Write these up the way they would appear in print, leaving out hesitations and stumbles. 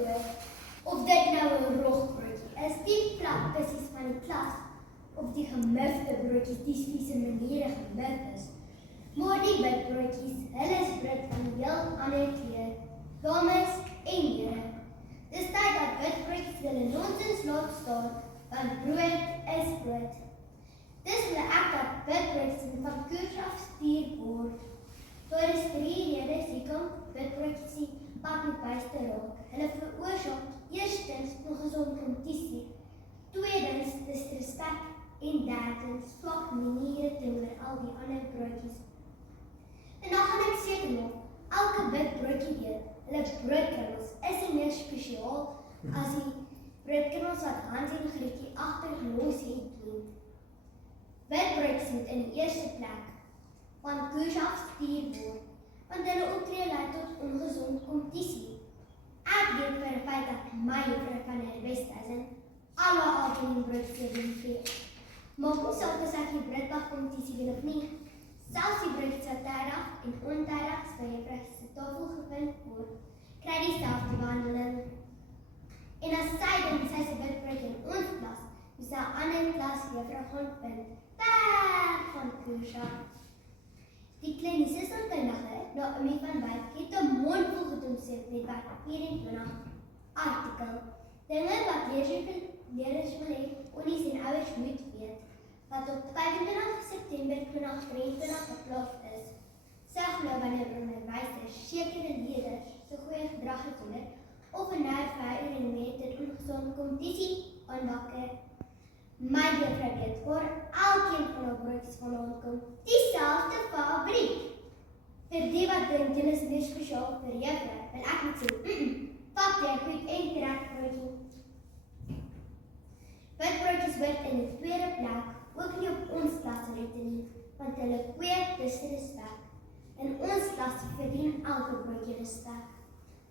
brood, of dit nou 'n rogbroodjie is, die plat kussies van die klas, of die gemurfde broodjies, die vieze maniere gemurf is. Maar die witbroodjies, hulle is wit van 'n heel ander kleur. Dames en here, dis tyd dat witbroodjies hulle nonsens laat staan, want brood is brood. Dis hulle ek dat witbroodjies van koers af stuur word. Daar is 3 redes hoekom witbroodjies nie pad met buis te raak. Hulle veroorsaak eerstens ongesonde kompetisie, tweedens disrespek en derdens swak maniere teenoor al die ander broodjies. En dan gaan ek seker maak, elke witbroodjie weet, hulle broodkrummels is nie meer spesiaal as die broodkrummels wat Hans en Grietjie agtergelos het nie. Witbroodjies moet in die eerste plek van koers af gestuur word, want hulle optree lei tot ongesonde kompetisie. Ek weet vir 'n feit dat my juffrou van die Westhuizen alle algemene broodjies gee. Maar hoe saak as ek die broodbak kompetisie wen of nie? Selfs die broodjies wat tydig en ontydig by juffrou se tafel gevind word, kry dieselfde behandeling. En as sy dink sy se witbroodjie in ons klas, moet sy 'n ander klas juffrou gaan vind, ver van koers af. Die kliniese sielkundige, Naomi van Wyk, het 'n mond vol gedoen sê met wat 24 artikel. Dinge wat leerders wil hê, onnies en ouers moet weet, wat op 25 September 2023 geplaas is. Sy glo wanneer onderwysers sekere leerders se goeie gedrag getoon of 'n nervehouer en met dit ongesonde kompetisie aanwakker. My juffrou weet waar elkeen van haar broodjies vandaan kom, dieselfde fabriek. Vir die wat dink dit is meer spesiaal vir juffrou, wil ek net sê, pak jy goed en trek broodjie. Witbroodjies word in die tweede plek ook nie op ons klas rete nie, want hulle kweek disrespek. In ons klas verdien elke broodjie respek.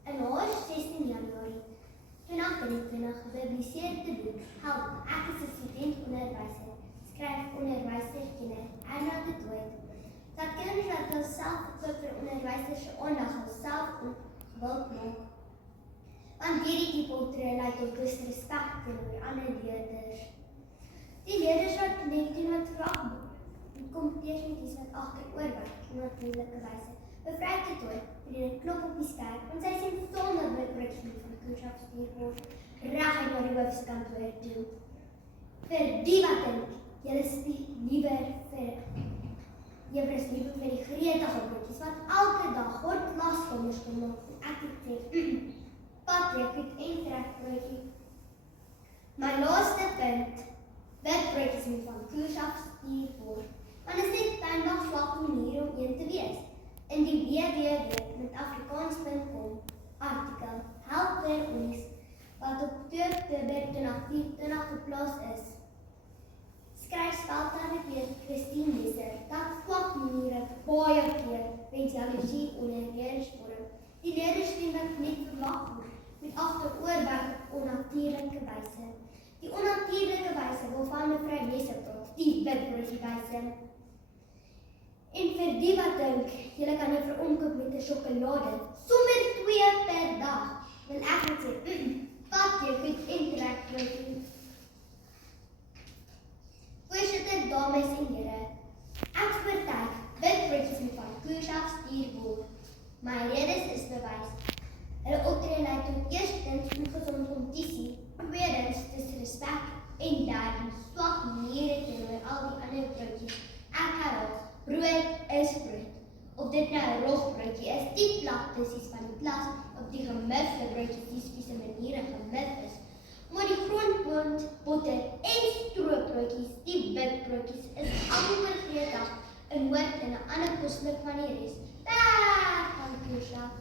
In haar 16 Januarie 2023 gepubliseerde boek Help, ek is 'n student-onderwyser, skryf onderwyserkenner Erna de Tooit, dat kinders wat hulle self gekoop vir onderwysers se aandag hulself ongewild maak. Want hierdie tipe optrede lei tot disrespek teenoor ander leerders. Die leerders wat net iemand vra, kompeteer met iets wat agteroorwerk op 'n natuurlike wyse. Mevrou de Tooit het 'n klop op die skerm, want sy sien sonder witbroodjies van koers af gestuur word, reguit na die hoofskantoor toe. Vir die wat dink, julle is liewer vir juffrou se liewer vir die gretige broodjies wat elke dag hot klaskamers kom maak, en ek het sê, pak jy goed en trek broodjie. My laaste punt, witbroodjies moet van koers af gestuur word, want is net pynbaar swak manier om een te wees. In die www.afrikaans.com artikel Help vir ons, wat op 2 Oktober 2024 geplaas is, skryf spelterapeut Christine Lesser dat swak maniere baie keer met jaloesie onder leerders vorm. Die leerders sien wat net verwag word, met agteroorwerk op onnatuurlike wyse. Die onnatuurlike wyse waarvan mevrou Lesser praat, die witbroodjie wyse. En vir die wat dink, julle kan nou veromkoop met 'n sjokolade, sommer 2 per dag, wil ek net sê, pak jy goed en trek broodjie. Voorsitter, dames en here, ek vertuig, witbroodjies moet van koers af gestuur word. My redes is bewys. Hulle optrede lei tot eerstens ongesonde kompetisie, tweedens disrespek en derdens swak maniere teenoor al die ander broodjies. Ek herhaal, brood is brood. Of dit nou 'n rogbroodjie is, die plat kussies van die klas, of die gemurfde broodjies, die spiese maniere gemurf is. Maar die grondbond, botter en stroopbroodjies, die witbroodjies, is amper gretig en hoort in 'n ander koslik van die res. Daar van koers af.